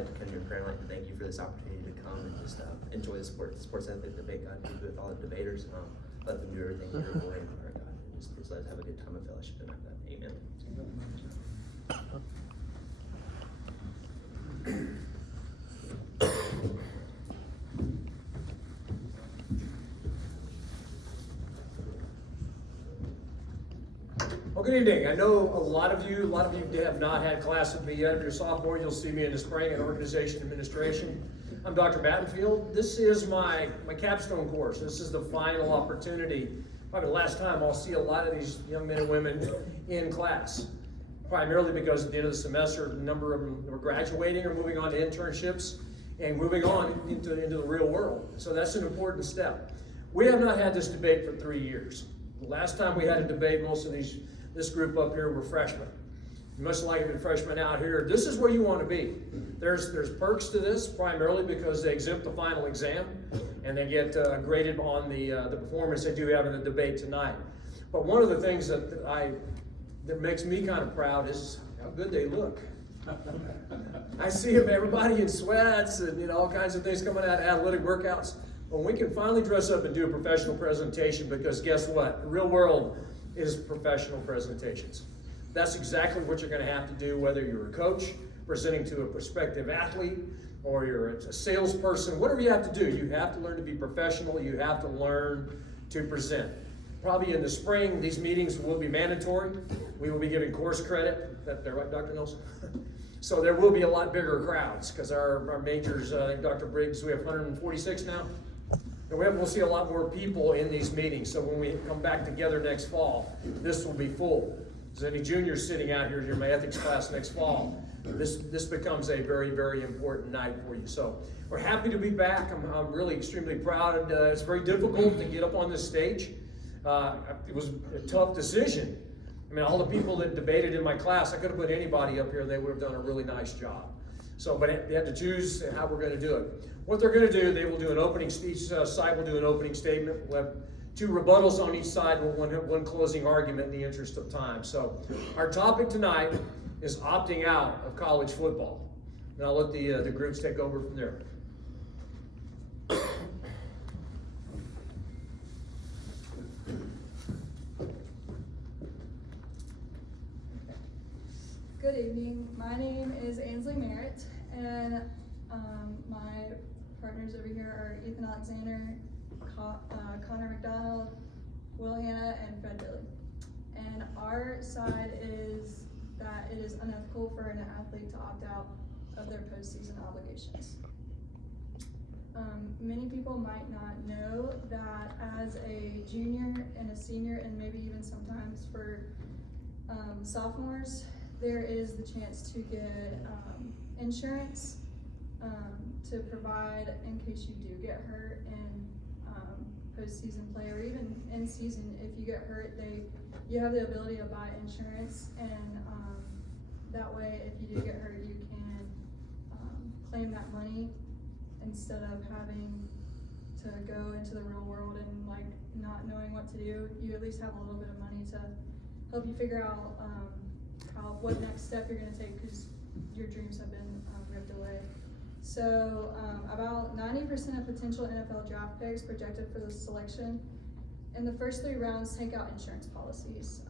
like to come to your prayer. I'd like to thank you for this opportunity to come and just enjoy the sports ethic debate, God, be with all the debaters, and let them do everything in your glory and honor, God. And just let us have a good time of fellowship tonight, God. Amen. Well, good evening. I know a lot of you have not had class with me yet. If you're a sophomore, you'll see me in the spring in organization administration. I'm Dr. Battenfield. This is my capstone course. This is the final opportunity, probably the last time I'll see a lot of these young men and women in class. Primarily because at the end of the semester, a number of them are graduating or moving on to internships and moving on into the real world. So that's an important step. We have not had this debate for 3 years. The last time we had a debate, most of this group up here were freshmen. Much like the freshmen out here, this is where you want to be. There's perks to this, primarily because they exempt the final exam and they get graded on the performance they do have in the debate tonight. But one of the things that makes me kind of proud is how good they look. I see them, everybody in sweats and all kinds of things coming out of athletic workouts. When we can finally dress up and do a professional presentation, because guess what? The real world is professional presentations. That's exactly what you're going to have to do, whether you're a coach presenting to a prospective athlete or you're a salesperson, whatever you have to do. You have to learn to be professional. You have to learn to present. Probably in the spring, these meetings will be mandatory. We will be giving course credit. Is that right, Dr. Nelson? So there will be a lot bigger crowds because our majors, Dr. Briggs, we have 146 now. And we'll see a lot more people in these meetings. So when we come back together next fall, this will be full. If there's any juniors sitting out here in my ethics class next fall, this becomes a very, very important night for you. So we're happy to be back. I'm really extremely proud. It's very difficult to get up on this stage. It was a tough decision. I mean, all the people that debated in my class, I could have put anybody up here and they would have done a really nice job. So, but they had to choose how we're going to do it. What they're going to do, they will do an opening speech, side will do an opening statement. We'll have 2 rebuttals on each side and one closing argument in the interest of time. So our topic tonight is opting out of college football. And I'll let the groups take over from there. Good evening. My name is Ainsley Merritt, and my partners over here are Ethan Alexander, Connor McDonald, Will Hanna, and Fred Dilley. And our side is that it is unethical for an athlete to opt out of their postseason obligations. Many people might not know that as a junior and a senior, and maybe even sometimes for sophomores, there is the chance to get insurance to provide in case you do get hurt in postseason play, or even in season. If you get hurt, you have the ability to buy insurance, and that way, if you do get hurt, you can claim that money instead of having to go into the real world and not knowing what to do. You at least have a little bit of money to help you figure out what next step you're going to take, because your dreams have been ripped away. So about 90% of potential NFL draft picks projected for this selection in the first 3 rounds take out insurance policies.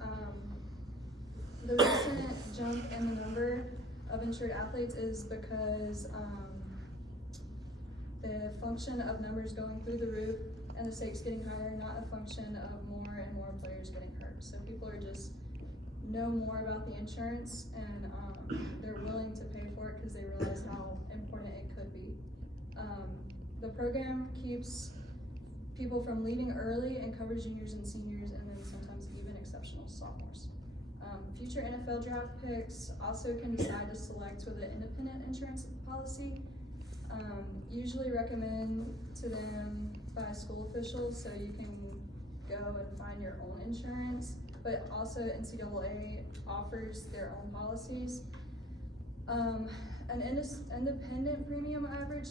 The recent jump in the number of insured athletes is because the function of numbers going through the roof and the stakes getting higher, not a function of more and more players getting hurt. So people are just know more about the insurance, and they're willing to pay for it because they realize how important it could be. The program keeps people from leaving early and covers juniors and seniors, and then sometimes even exceptional sophomores. Future NFL draft picks also can decide to select with an independent insurance policy. Usually recommend to them by school officials, so you can go and find your own insurance. But also NCAA offers their own policies. An independent premium average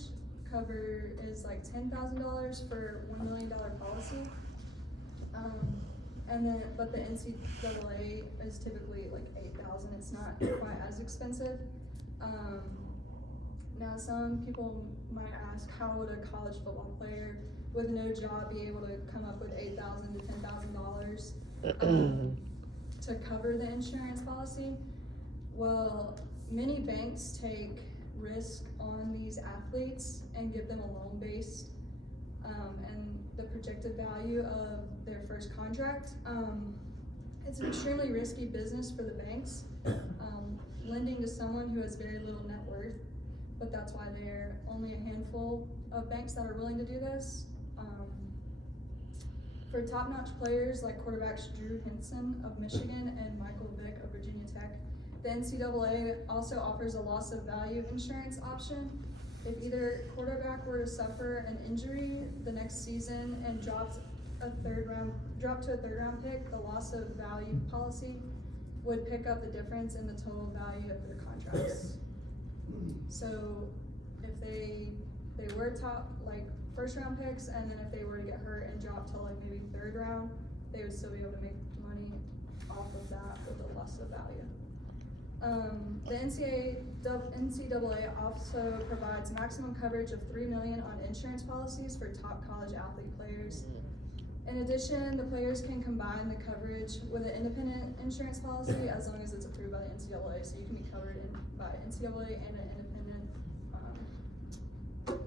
cover is like $10,000 for $1 million policy. But the NCAA is typically like $8,000. It's not quite as expensive. Now Now, some people might ask, how would a college football player with no job be able to come up with $8,000 to $10,000 to cover the insurance policy? Well, many banks take risk on these athletes and give them a loan-based and the projected value of their first contract. It's an extremely risky business for the banks, lending to someone who has very little net worth, but that's why there are only a handful of banks that are willing to do this. For top-notch players like quarterbacks Drew Henson of Michigan and Michael Vick of Virginia Tech, the NCAA also offers a loss of value insurance option. If either quarterback were to suffer an injury the next season and drop to a third round pick, the loss of value policy would pick up the difference in the total value of their contracts. So if they were top first round picks, and then if they were to get hurt and drop to maybe third round, they would still be able to make money off of that with the loss of value. The NCAA also provides maximum coverage of $3 million on insurance policies for top college athlete players. In addition, the players can combine the coverage with an independent insurance policy as long as it's approved by the NCAA. So you can be covered by NCAA and an independent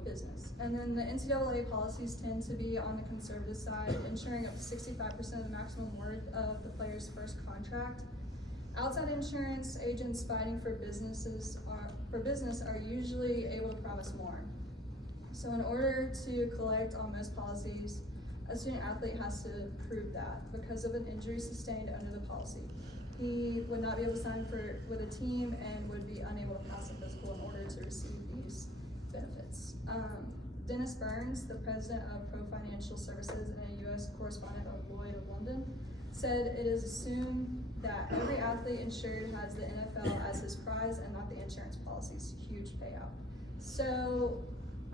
business. And then the NCAA policies tend to be on the conservative side, insuring up to 65% of the maximum worth of the player's first contract. Outside insurance agents fighting for business are usually able to promise more. So in order to collect on most policies, a student athlete has to prove that because of an injury sustained under the policy. He would not be able to sign with a team and would be unable to pass a physical in order to receive these benefits. Dennis Burns, the president of Pro Financial Services and a U.S. correspondent of Lloyd of London, said it is assumed that every athlete insured has the NFL as his prize and not the insurance policy's huge payout. So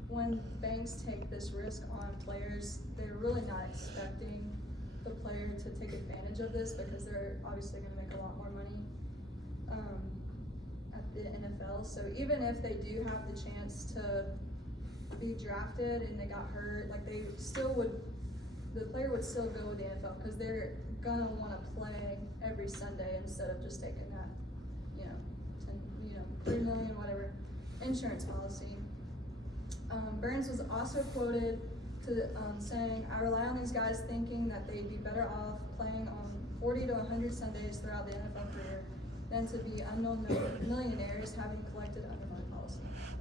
when banks take this risk on players, they're really not expecting the player to take advantage of this because they're obviously going to make a lot more money at the NFL. So even if they do have the chance to be drafted and they got hurt, the player would still go with the NFL because they're gonna want to play every Sunday instead of just taking that, $3 million whatever insurance policy. Burns was also quoted to saying, "I rely on these guys thinking that they'd be better off playing on 40 to 100 Sundays throughout the NFL career than to be unknown millionaires having collected under my policy."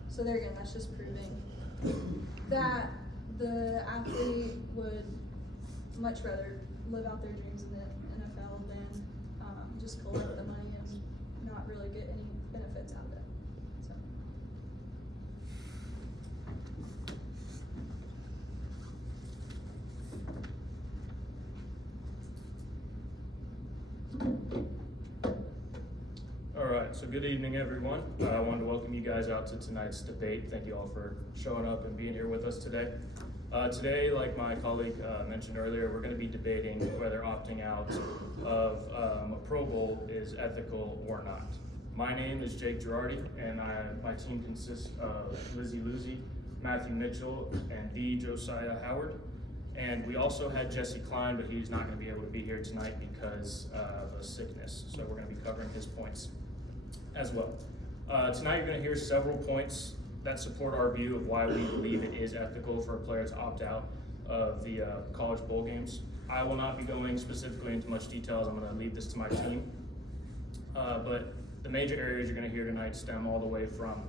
So there again, that's just proving that the athlete would much rather live out their dreams in the NFL than just collect the money and not really get any benefits out of it. So. All right, so good evening, everyone. I wanted to welcome you guys out to tonight's debate. Thank you all for showing up and being here with us today. Today, like my colleague mentioned earlier, we're going to be debating whether opting out of a Pro Bowl is ethical or not. My name is Jake Girardi, and my team consists of Lizzie Luzzi, Matthew Mitchell, and the Josiah Howard. And we also had Jesse Klein, but he's not going to be able to be here tonight because of a sickness. So we're going to be covering his points as well. Tonight you're going to hear several points that support our view of why we believe it is ethical for a player to opt out of the college bowl games. I will not be going specifically into much details. I'm going to leave this to my team. But the major areas you're going to hear tonight stem all the way from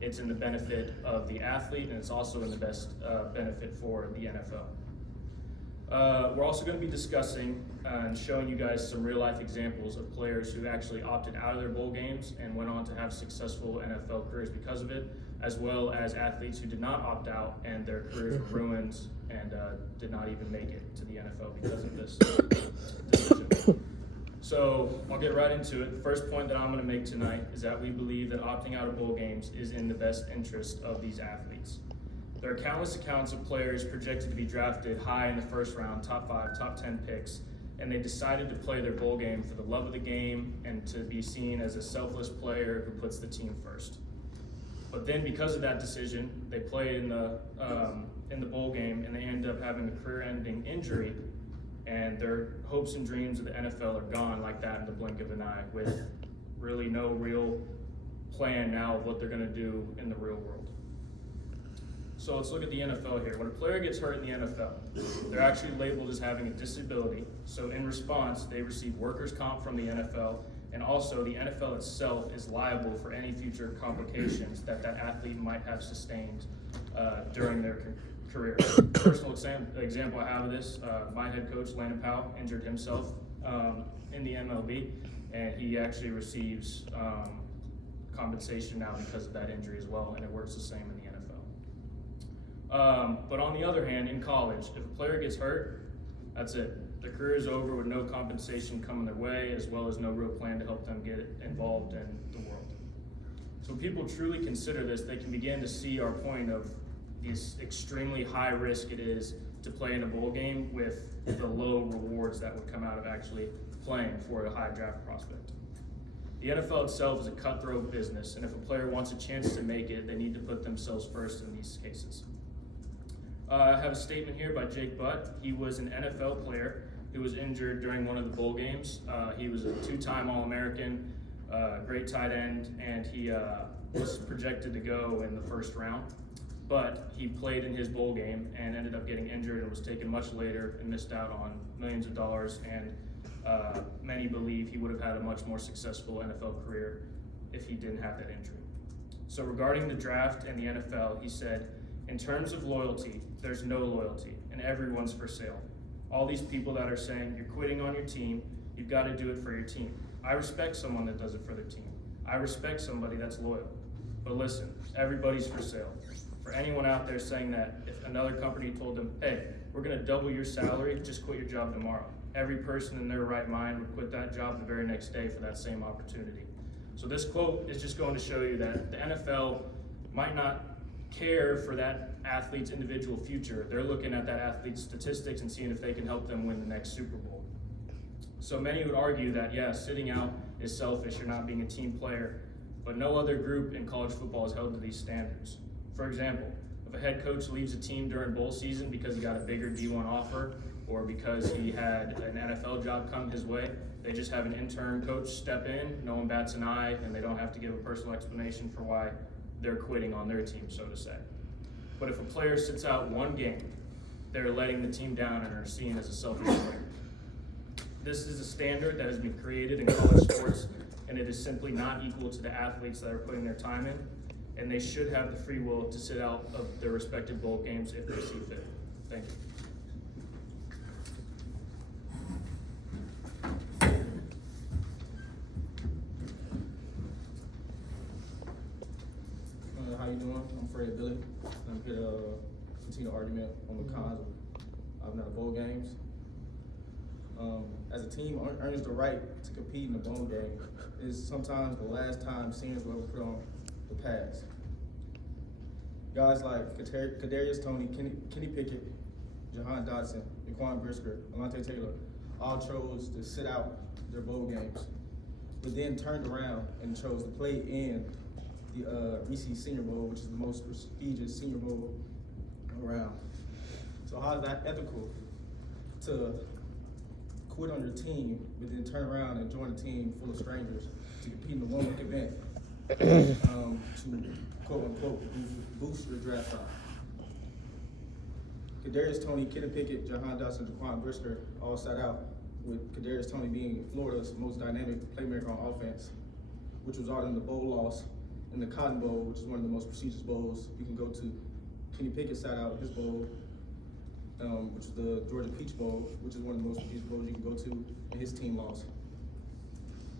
it's in the benefit of the athlete, and it's also in the best benefit for the NFL. We're also going to be discussing and showing you guys some real life examples of players who actually opted out of their bowl games and went on to have successful NFL careers because of it, as well as athletes who did not opt out and their careers were ruined and did not even make it to the NFL because of this decision. So I'll get right into it. The first point that I'm going to make tonight is that we believe that opting out of bowl games is in the best interest of these athletes. There are countless accounts of players projected to be drafted high in the first round, top 5, top 10 picks, and they decided to play their bowl game for the love of the game and to be seen as a selfless player who puts the team first. But then because of that decision, they play in the bowl game and they end up having a career-ending injury, and their hopes and dreams of the NFL are gone like that in the blink of an eye, with really no real plan now of what they're gonna do in the real world. So let's look at the NFL here. When a player gets hurt in the NFL, they're actually labeled as having a disability. So in response, they receive workers' comp from the NFL, and also the NFL itself is liable for any future complications that athlete might have sustained during their career. Personal example I have of this, my head coach, Landon Powell, injured himself in the MLB, and he actually receives compensation now because of that injury as well, and it works the same in the NFL. But on the other hand, in college, if a player gets hurt, that's it. Their career is over with no compensation coming their way, as well as no real plan to help them get involved in the world. So when people truly consider this, they can begin to see our point of this extremely high risk it is to play in a bowl game with the low rewards that would come out of actually playing for a high draft prospect. The NFL itself is a cutthroat business, and if a player wants a chance to make it, they need to put themselves first in these cases. I have a statement here by Jake Butt. He was an NFL player who was injured during one of the bowl games. He was a two-time All-American, great tight end, and he was projected to go in the first round. But he played in his bowl game and ended up getting injured and was taken much later and missed out on millions of dollars, and many believe he would have had a much more successful NFL career if he didn't have that injury. So regarding the draft and the NFL, he said, in terms of loyalty, there's no loyalty, and everyone's for sale. All these people that are saying you're quitting on your team, you've got to do it for your team. I respect someone that does it for their team. I respect somebody that's loyal. But listen, everybody's for sale. For anyone out there saying that if another company told them, hey, we're gonna double your salary, just quit your job tomorrow. Every person in their right mind would quit that job the very next day for that same opportunity. So this quote is just going to show you that the NFL might not care for that athlete's individual future. They're looking at that athlete's statistics and seeing if they can help them win the next Super Bowl. So many would argue that, yeah, sitting out is selfish, you're not being a team player, but no other group in college football is held to these standards. For example, if a head coach leaves a team during bowl season because he got a bigger D1 offer or because he had an NFL job come his way, they just have an intern coach step in, no one bats an eye, and they don't have to give a personal explanation for why they're quitting on their team, so to say. But if a player sits out one game, they're letting the team down and are seen as a selfish player. This is a standard that has been created in college sports, and it is simply not equal to the athletes that are putting their time in, and they should have the free will to sit out of their respective bowl games if they see fit. Thank you. How you doing? I'm Fred Billy. I'm here to continue the argument on the cons of not bowl games. As a team, earns the right to compete in the bowl game is sometimes the last time seniors will ever put on the pads. Guys like Kadarius Toney, Kenny Pickett, Jahan Dotson, Jaquan Brisker, Alontae Taylor, all chose to sit out their bowl games, but then turned around and chose to play in the Reese Senior Bowl, which is the most prestigious senior bowl around. So how is that ethical to quit on your team, but then turn around and join a team full of strangers to compete in the one-week event to quote-unquote boost your draft stock? Kadarius Toney, Kenny Pickett, Jahan Dotson, Jaquan Brisker all sat out, with Kadarius Toney being Florida's most dynamic playmaker on offense, which resulted in the bowl loss in the Cotton Bowl, which is one of the most prestigious bowls you can go to. Kenny Pickett sat out his bowl, which is the Georgia Peach Bowl, which is one of the most prestigious bowls you can go to, and his team lost.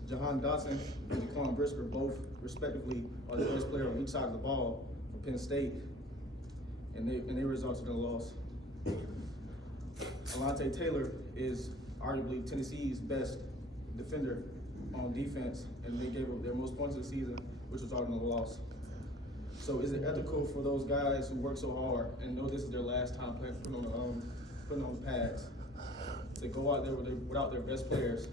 Jahan Dotson and Jaquan Brisker both, respectively, are the best player on each side of the ball for Penn State, and they resulted in a loss. Alontae Taylor is arguably Tennessee's best defender on defense, and they gave up their most points of the season, which resulted in a loss. So is it ethical for those guys who work so hard and know this is their last time putting on the pads to go out there without their best players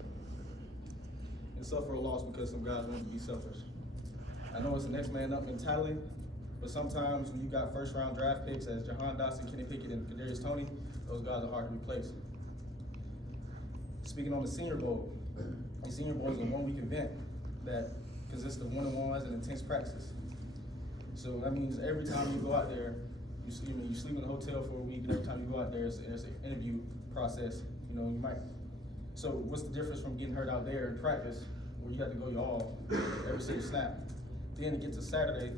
and suffer a loss because some guys want to be selfish? I know it's a next man up mentality, But sometimes when you got first round draft picks as Jahan Dotson, Kenny Pickett, and Kadarius Toney, those guys are hard to replace. Speaking on the Senior Bowl, the Senior Bowl is a 1 week event that consists of one-on-ones and intense practices. So that means every time you go out there, you sleep in a hotel for a week, and every time you go out there, it's an interview process. You know, you might. So what's the difference from getting hurt out there in practice, where you have to go your all every single snap? Then to get to Saturday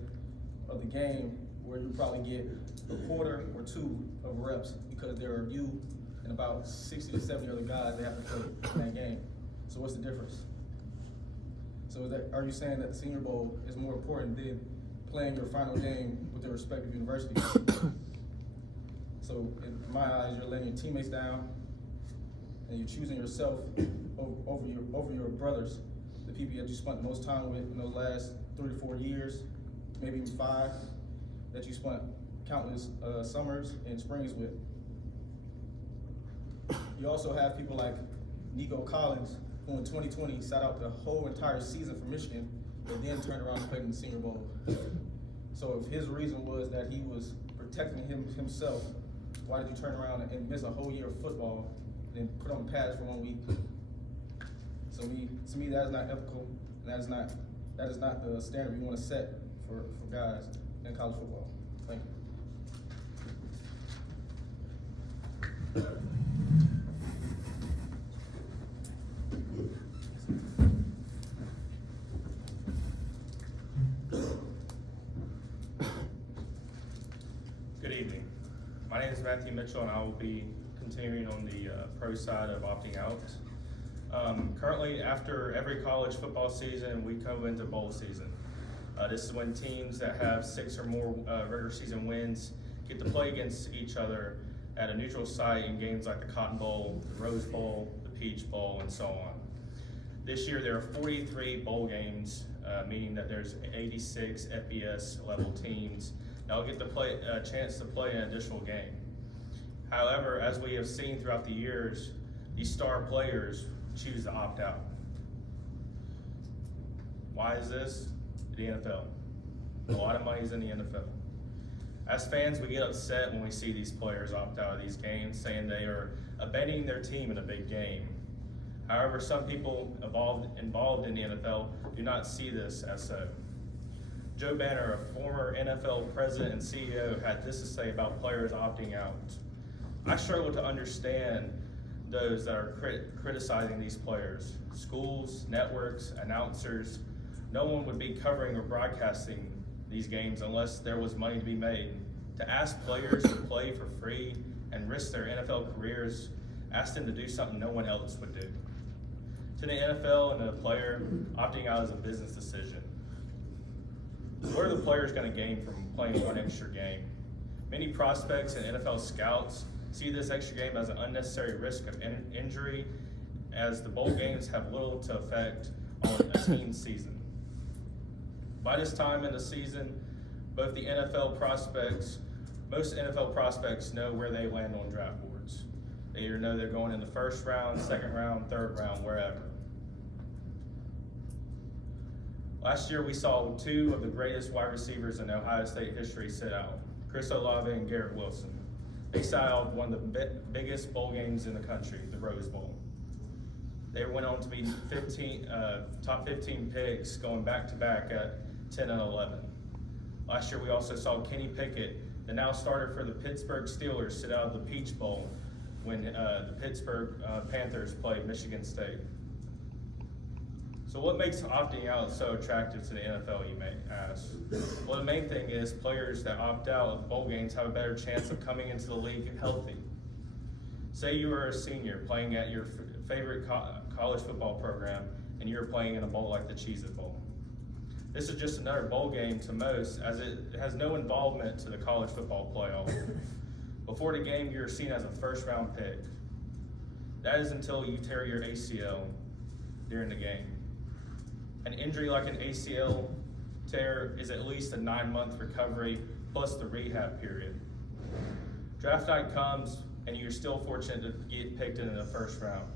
of the game, where you probably get a quarter or two of reps because there are you and about 60 to 70 other guys that have to play in that game. So what's the difference? So are you saying that the Senior Bowl is more important than playing your final game with their respective universities? So in my eyes, you're letting your teammates down, and you're choosing yourself over your brothers, the people that you spent the most time with in those last 3 to 4 years, maybe even 5, that you spent countless summers and springs with. You also have people like Nico Collins, who in 2020 sat out the whole entire season for Michigan, but then turned around and played in the Senior Bowl. So if his reason was that he was protecting himself, why did you turn around and miss a whole year of football and put on pads for 1 week? So to me, that is not ethical. That is not the standard we want to set for guys in college football. Thank you. Good evening. My name is Matthew Mitchell, and I will be continuing on the pro side of opting out. Currently, after every college football season, we go into bowl season. This is when teams that have 6 or more regular season wins get to play against each other at a neutral site in games like the Cotton Bowl, the Rose Bowl, the Peach Bowl, and so on. This year, there are 43 bowl games, meaning that there's 86 FBS level teams that will get to play a chance to play an additional game. However, as we have seen throughout the years, these star players choose to opt out. Why is this? The NFL. A lot of money is in the NFL. As fans, we get upset when we see these players opt out of these games, saying they are abandoning their team in a big game. However, some people involved in the NFL do not see this as so. Joe Banner, a former NFL president and CEO, had this to say about players opting out. I struggle to understand those that are criticizing these players. Schools, networks, announcers, no one would be covering or broadcasting these games unless there was money to be made. To ask players to play for free and risk their NFL careers, ask them to do something no one else would do. To the NFL and the player, opting out is a business decision. What are the players going to gain from playing one extra game? Many prospects and NFL scouts see this extra game as an unnecessary risk of injury, as the bowl games have little to affect on a team's season. By this time in the season, most NFL prospects know where they land on draft boards. They either know they're going in the first round, second round, third round, wherever. Last year, we saw 2 of the greatest wide receivers in Ohio State history sit out, Chris Olave and Garrett Wilson. They sat out one of the biggest bowl games in the country, the Rose Bowl. They went on to be top 15 picks going back-to-back at 10 and 11. Last year, we also saw Kenny Pickett, the now starter for the Pittsburgh Steelers, sit out of the Peach Bowl when the Pittsburgh Panthers played Michigan State. So what makes opting out so attractive to the NFL, you may ask? Well, the main thing is players that opt out of bowl games have a better chance of coming into the league healthy. Say you are a senior playing at your favorite college football program and you're playing in a bowl like the Cheez-It Bowl. This is just another bowl game to most, as it has no involvement to the college football playoff. Before the game, you're seen as a first-round pick. That is until you tear your ACL during the game. An injury like an ACL tear is at least a 9-month recovery plus the rehab period. Draft night comes and you're still fortunate to get picked in the first round.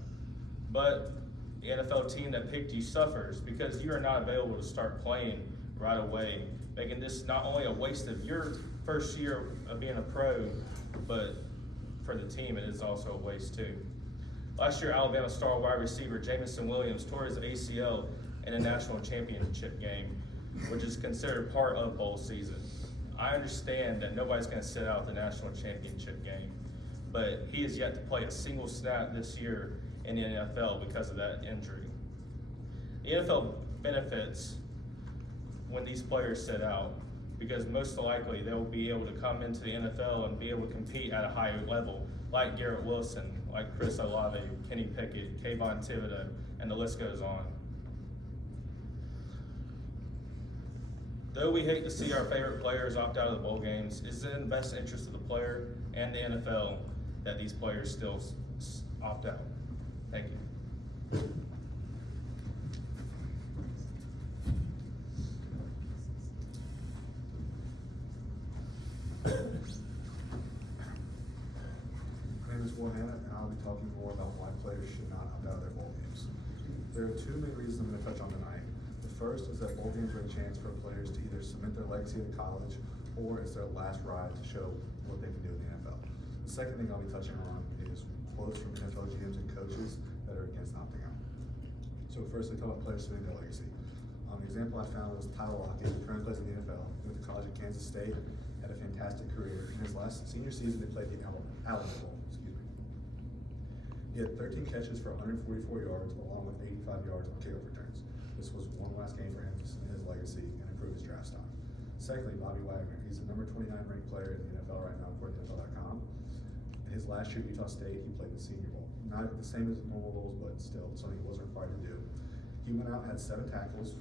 But the NFL team that picked you suffers because you are not available to start playing right away, making this not only a waste of your first year of being a pro, but for the team, it is also a waste too. Last year, Alabama star wide receiver Jamison Williams tore his ACL in a national championship game, which is considered part of bowl season. I understand that nobody's going to sit out the national championship game, but he has yet to play a single snap this year in the NFL because of that injury. The NFL benefits when these players sit out, because most likely they'll be able to come into the NFL and be able to compete at a higher level, like Garrett Wilson, like Chris Olave, Kenny Pickett, Kayvon Thibodeau, and the list goes on. Though we hate to see our favorite players opt out of the bowl games, it's in the best interest of the player and the NFL that these players still opt out. Thank you. My name is Will Hanna, and I'll be talking more about why players should not opt out of their bowl games. There are two main reasons I'm going to touch on tonight. The first is that bowl games are a chance for players to either cement their legacy at college, or it's their last ride to show what they can do in the NFL. The second thing I'll be touching on is quotes from NFL GMs and coaches that are against opting out. So first, they talk about players cementing their legacy. The example I found was Tyler Lockett, who currently plays in the NFL. He went to college at Kansas State, had a fantastic career. In his last senior season, they played the Alamo Bowl. He had 13 catches for 144 yards, along with 85 yards on kickoff returns. This was one last game for him to cement his legacy and improve his draft stock. Secondly, Bobby Wagner. He's the number 29 ranked player in the NFL right now, according to NFL.com. In his last year at Utah State, he played in the Senior Bowl. Not the same as normal bowls, but still something he wasn't required to do. He went out and had 7 tackles,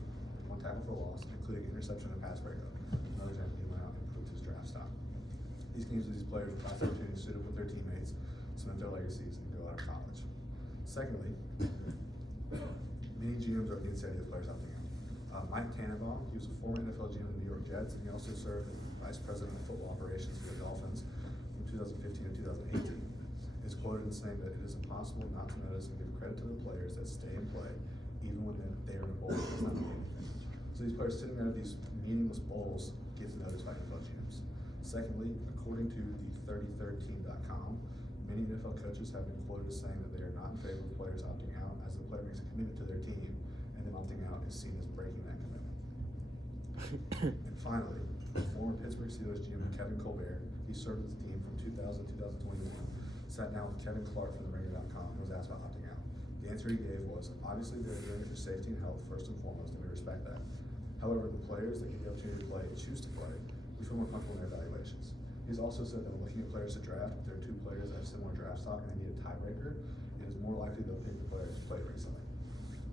1 tackle for loss, including interception and pass breakup. Another example, he went out and improved his draft stock. These games with these players were class opportunities to sit up with their teammates, cement their legacies, and go out of college. Secondly, many GMs are at the insanity of players opting out. Mike Tannenbaum, he was a former NFL GM of the New York Jets, and he also served as Vice President of Football Operations for the Dolphins from 2015 to 2018. Is quoted in saying that it is impossible not to notice and give credit to the players that stay and play, even when they are in a bowl that does not mean anything. So these players sitting out of these meaningless bowls gets noticed by NFL GMs. Secondly, according to the 33rdteam.com, many NFL coaches have been quoted as saying that they are not in favor of players opting out, as the player makes a commitment to their team, and then opting out is seen as breaking that commitment. And finally, former Pittsburgh Steelers GM Kevin Colbert, he served with the team from 2000 to 2021, sat down with Kevin Clark from the Ringer.com and was asked about opting out. The answer he gave was, obviously they're doing it for safety and health first and foremost, and we respect that. However, the players that get the opportunity to play and choose to play, we feel more comfortable in their evaluations. He's also said that when looking at players to draft, if there are 2 players that have similar draft stock and they need a tiebreaker, it is more likely they'll pick the player who's played recently.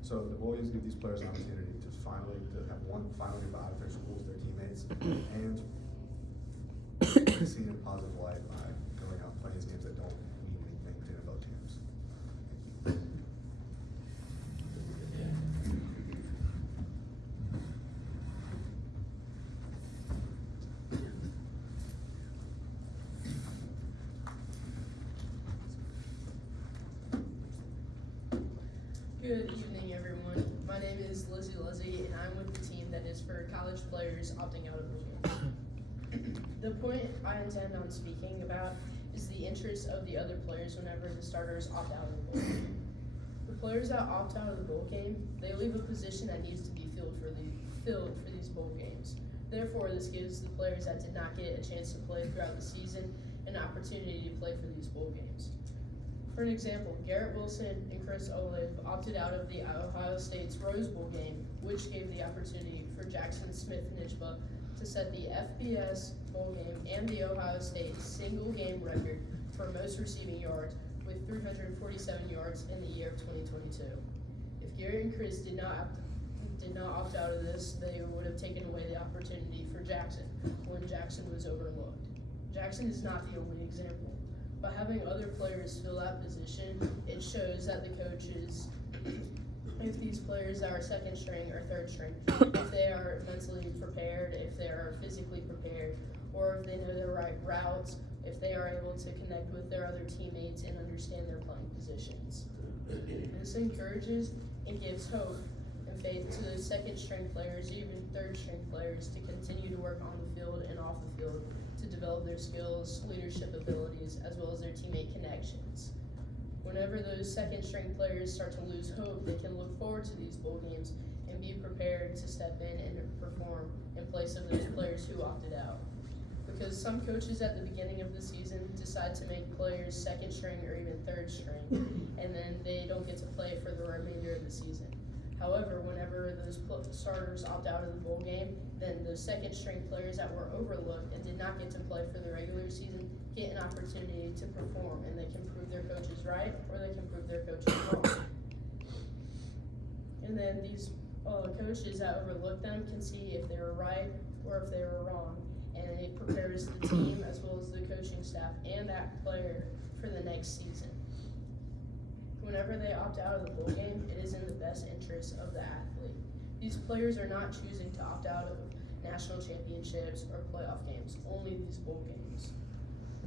So the Bullies give these players an opportunity to finally have one final goodbye with their schools, their teammates, and be seen in a positive light by going out and playing these games that don't mean anything to NFL teams. Thank you. Good evening, everyone. My name is Lizzie Lizzie, and I'm with the team that is for college players opting out of the games. The point I intend on speaking about is the interest of the other players whenever the starters opt out of the bowl game. The players that opt out of the bowl game, they leave a position that needs to be filled for these bowl games. Therefore, this gives the players that did not get a chance to play throughout the season an opportunity to play for these bowl games. For an example, Garrett Wilson and Chris Olave opted out of the Ohio State's Rose Bowl game, which gave the opportunity for Jackson Smith-Njigba to set the FBS bowl game and the Ohio State single game record for most receiving yards with 347 yards in the year of 2022. If Garrett and Chris did not opt out of this, they would have taken away the opportunity for Jackson when Jackson was overlooked. Jackson is not the only example. By having other players fill that position, it shows that the coaches, if these players are second string or third string, if they are mentally prepared, if they are physically prepared, or if they know their right routes, if they are able to connect with their other teammates and understand their playing positions. This encourages and gives hope in faith to those second string players, even third string players, to continue to work on the field and off the field to develop their skills, leadership abilities, as well as their teammate connections. Whenever those second string players start to lose hope, they can look forward to these bowl games and be prepared to step in and perform in place of those players who opted out. Because some coaches at the beginning of the season decide to make players second string or even third string, and then they don't get to play for the remainder of the season. However, whenever those starters opt out of the bowl game, then those second string players that were overlooked and did not get to play for the regular season get an opportunity to perform, and they can prove their coaches right or they can prove their coaches wrong. And then these coaches that overlooked them can see if they were right or if they were wrong, and it prepares the team as well as the coaching staff and that player for the next season. Whenever they opt out of the bowl game, it is in the best interest of the athlete. These players are not choosing to opt out of national championships or playoff games, only these bowl games.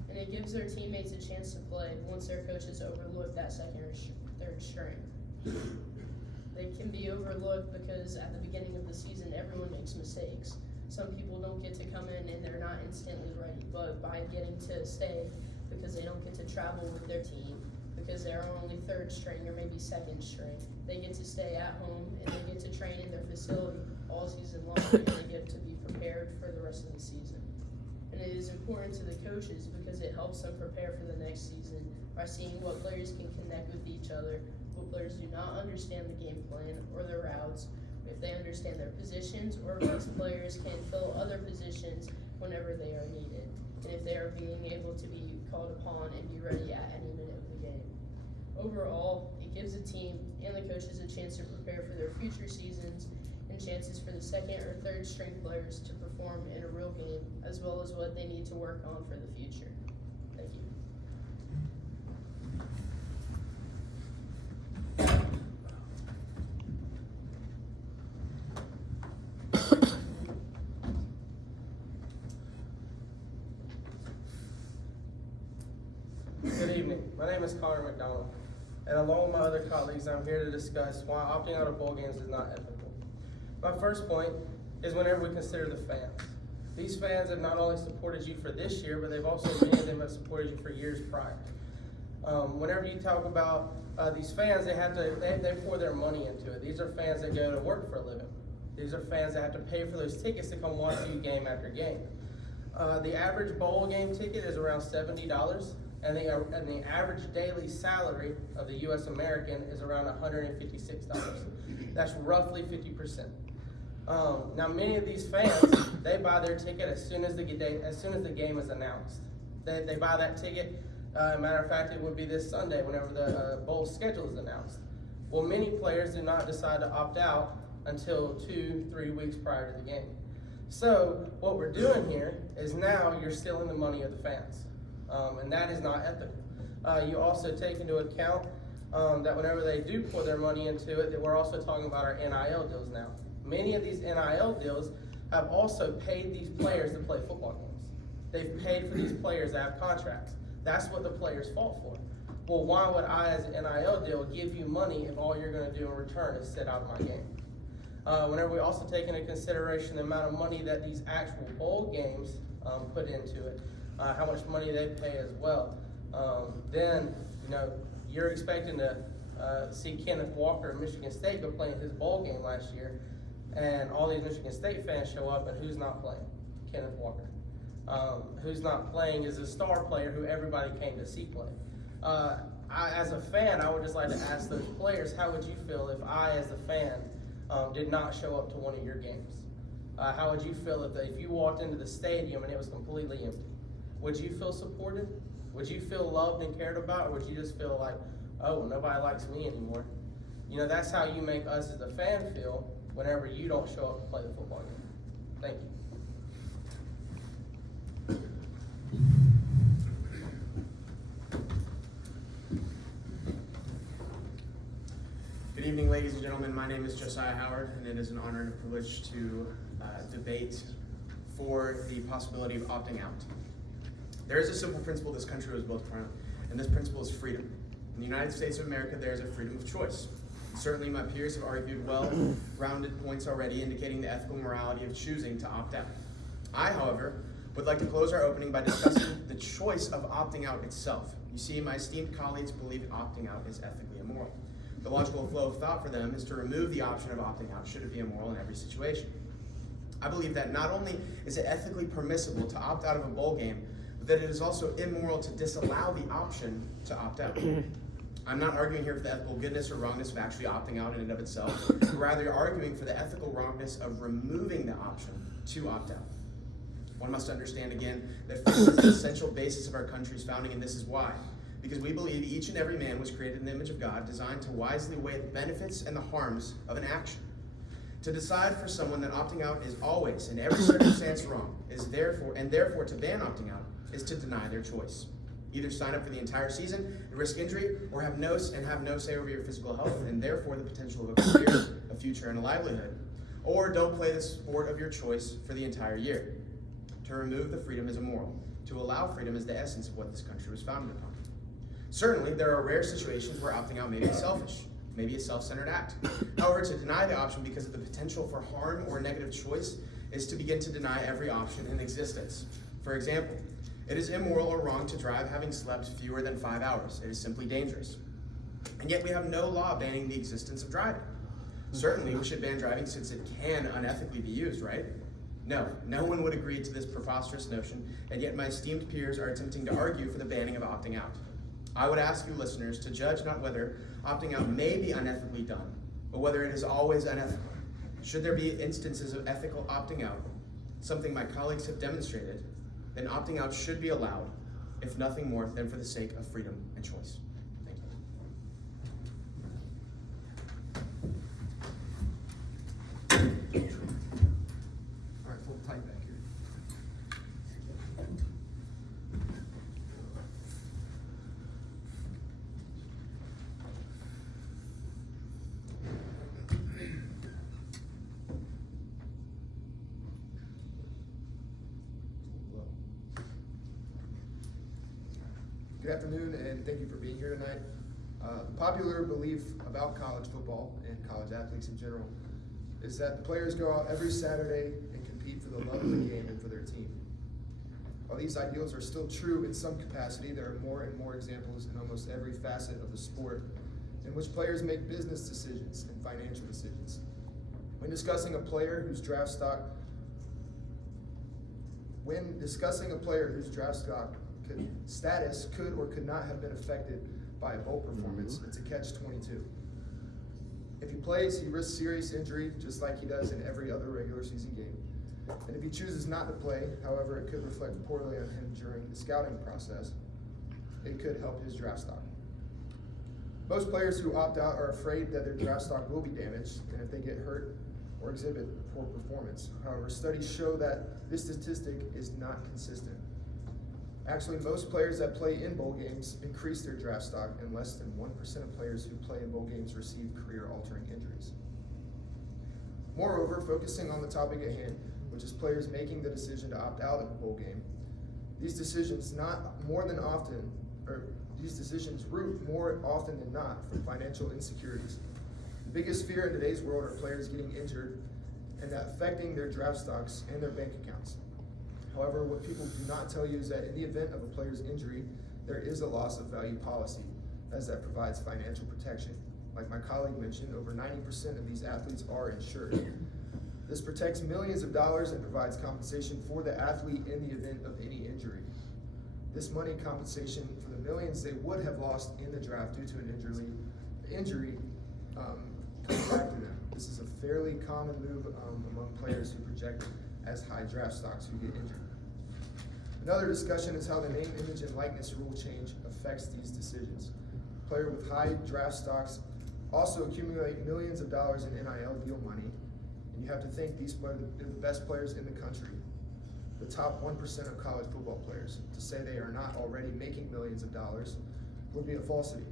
And it gives their teammates a chance to play once their coaches overlook that second or third string. They can be overlooked because at the beginning of the season, everyone makes mistakes. Some people don't get to come in and they're not instantly ready, but by getting to stay because they don't get to travel with their team, because they're only third string or maybe second string, they get to stay at home and they get to train in their facility all season long, and they get to be prepared for the rest of the season. And it is important to the coaches because it helps them prepare for the next season by seeing what players can connect with each other, what players do not understand the game plan or the routes, if they understand their positions, or if these players can fill other positions whenever they are needed, and if they are being able to be called upon and be ready at any minute of the game. Overall, it gives the team and the coaches a chance to prepare for their future seasons and chances for the second or third string players to perform in a real game, as well as what they need to work on for the future. Thank you. Good evening. My name is Connor McDonald, and along with my other colleagues, I'm here to discuss why opting out of bowl games is not ethical. My first point is whenever we consider the fans. These fans have not only supported you for this year, but they've also, many of them have supported you for years prior. Whenever you talk about these fans, they pour their money into it. These are fans that go to work for a living. These are fans that have to pay for those tickets to come watch you game after game. The average bowl game ticket is around $70. And the average daily salary of the U.S. American is around $156. That's roughly 50%. Now, many of these fans, they buy their ticket as soon as the game is announced. They buy that ticket. Matter of fact, it would be this Sunday whenever the bowl schedule is announced. Well, many players do not decide to opt out until 2-3 weeks prior to the game. So what we're doing here is now you're stealing the money of the fans. And that is not ethical. You also take into account that whenever they do pour their money into it, that we're also talking about our NIL deals now. Many of these NIL deals have also paid these players to play football games. They've paid for these players to have contracts. That's what the players fought for. Well, why would I, as an NIL deal, give you money if all you're going to do in return is sit out of my game? Whenever we also take into consideration the amount of money that these actual bowl games put into it, how much money they pay as well, then you're expecting to see Kenneth Walker of Michigan State go play in his bowl game last year, and all these Michigan State fans show up, and who's not playing? Kenneth Walker. Who's not playing is a star player who everybody came to see play. As a fan, I would just like to ask those players, how would you feel if I, as a fan, did not show up to one of your games? How would you feel if you walked into the stadium and it was completely empty? Would you feel supported? Would you feel loved and cared about? Or would you just feel like, oh, well, nobody likes me anymore? That's how you make us as a fan feel whenever you don't show up to play the football game. Thank you. Good evening, ladies and gentlemen. My name is Josiah Howard, and it is an honor and a privilege to debate for the possibility of opting out. There is a simple principle this country was built around, and this principle is freedom. In the United States of America, there is a freedom of choice. Certainly my peers have argued well-rounded points already indicating the ethical morality of choosing to opt out. I, however, would like to close our opening by discussing the choice of opting out itself. You see, my esteemed colleagues believe opting out is ethically immoral. The logical flow of thought for them is to remove the option of opting out should it be immoral in every situation. I believe that not only is it ethically permissible to opt out of a bowl game, but that it is also immoral to disallow the option to opt out. I'm not arguing here for the ethical goodness or wrongness of actually opting out in and of itself, but rather arguing for the ethical wrongness of removing the option to opt out. One must understand again that freedom is the essential basis of our country's founding, and this is why. Because we believe each and every man was created in the image of God, designed to wisely weigh the benefits and the harms of an action. To decide for someone that opting out is always, in every circumstance, wrong, therefore to ban opting out is to deny their choice. Either sign up for the entire season and risk injury, or have no say over your physical health and therefore the potential of a career, a future, and a livelihood. Or don't play the sport of your choice for the entire year. To remove the freedom is immoral. To allow freedom is the essence of what this country was founded upon. Certainly, there are rare situations where opting out may be selfish, maybe a self-centered act. However, to deny the option because of the potential for harm or negative choice is to begin to deny every option in existence. For example, it is immoral or wrong to drive having slept fewer than 5 hours. It is simply dangerous. And yet we have no law banning the existence of driving. Certainly, we should ban driving since it can unethically be used, right? No one would agree to this preposterous notion, and yet my esteemed peers are attempting to argue for the banning of opting out. I would ask you listeners to judge not whether opting out may be unethically done, but whether it is always unethical. Should there be instances of ethical opting out, something my colleagues have demonstrated, then opting out should be allowed, if nothing more than for the sake of freedom and choice. Thank you. All right, hold tight back here. Good afternoon, and thank you for being here tonight. The popular belief about college football and college athletes in general is that the players go out every Saturday and compete for the love of the game and for their team. While these ideals are still true in some capacity, there are more and more examples in almost every facet of the sport in which players make business decisions and financial decisions. When discussing a player whose draft stock status could or could not have been affected by a bowl performance, it's a catch-22. If he plays, he risks serious injury, just like he does in every other regular season game. And if he chooses not to play, however, it could reflect poorly on him during the scouting process. It could help his draft stock. Most players who opt out are afraid that their draft stock will be damaged, and if they get hurt or exhibit poor performance. However, studies show that this statistic is not consistent. Actually, most players that play in bowl games increase their draft stock, and less than 1% of players who play in bowl games receive career-altering injuries. Moreover, focusing on the topic at hand, which is players making the decision to opt out of a bowl game, these decisions root more often than not from financial insecurities. The biggest fear in today's world are players getting injured and that affecting their draft stocks and their bank accounts. However, what people do not tell you is that in the event of a player's injury, there is a loss of value policy, as that provides financial protection. Like my colleague mentioned, over 90% of these athletes are insured. This protects millions of dollars and provides compensation for the athlete in the event of any injury. This money compensation for the millions they would have lost in the draft due to an injury comes back to them. This is a fairly common move among players who project as high draft stocks who get injured. Another discussion is how the name, image, and likeness rule change affects these decisions. A player with high draft stocks also accumulate millions of dollars in NIL deal money, and you have to think these players are the best players in the country, the top 1% of college football players. To say they are not already making millions of dollars would be a falsity.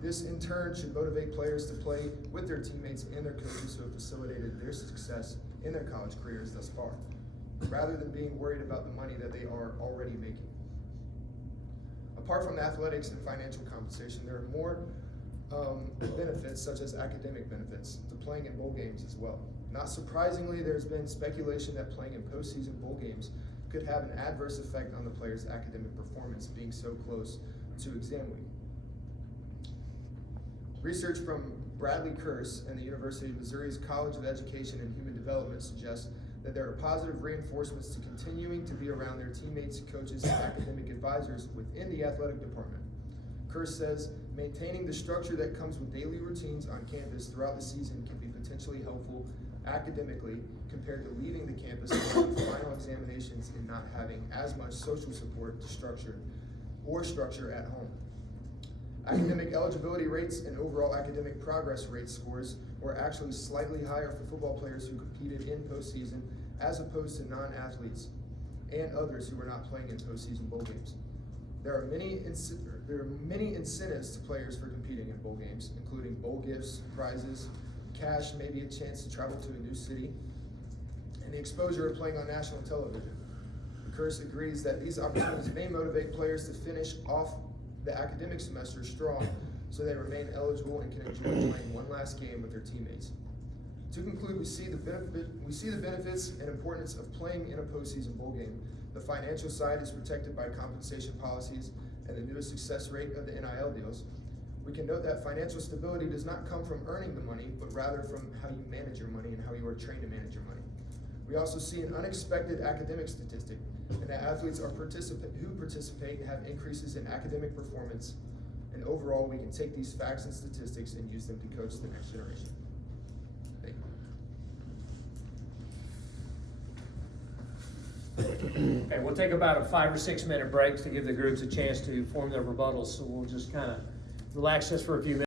This in turn should motivate players to play with their teammates and their coaches who have facilitated their success in their college careers thus far, rather than being worried about the money that they are already making. Apart from the athletics and financial compensation, there are more benefits such as academic benefits to playing in bowl games as well. Not surprisingly, there's been speculation that playing in postseason bowl games could have an adverse effect on the player's academic performance being so close to exam week. Research from Bradley Kearse and the University of Missouri's College of Education and Human Development suggests that there are positive reinforcements to continuing to be around their teammates, coaches, and academic advisors within the athletic department. Kearse says, maintaining the structure that comes with daily routines on campus throughout the season can be potentially helpful academically compared to leaving the campus for final examinations and not having as much social support to structure at home. Academic eligibility rates and overall academic progress rate scores were actually slightly higher for football players who competed in postseason as opposed to non-athletes and others who were not playing in postseason bowl games. There are many incentives to players for competing in bowl games, including bowl gifts, prizes, cash, maybe a chance to travel to a new city, and the exposure of playing on national television. Kearse agrees that these opportunities may motivate players to finish off the academic semester strong so they remain eligible and can enjoy playing one last game with their teammates. To conclude, we see the benefits and importance of playing in a postseason bowl game. The financial side is protected by compensation policies and the newest success rate of the NIL deals. We can note that financial stability does not come from earning the money, but rather from how you manage your money and how you are trained to manage your money. We also see an unexpected academic statistic, and that athletes who participate have increases in academic performance, and overall we can take these facts and statistics and use them to coach the next generation. Thank you. Okay, we'll take about a 5 or 6 minute break to give the groups a chance to form their rebuttals, so we'll just kind of relax this for a few minutes.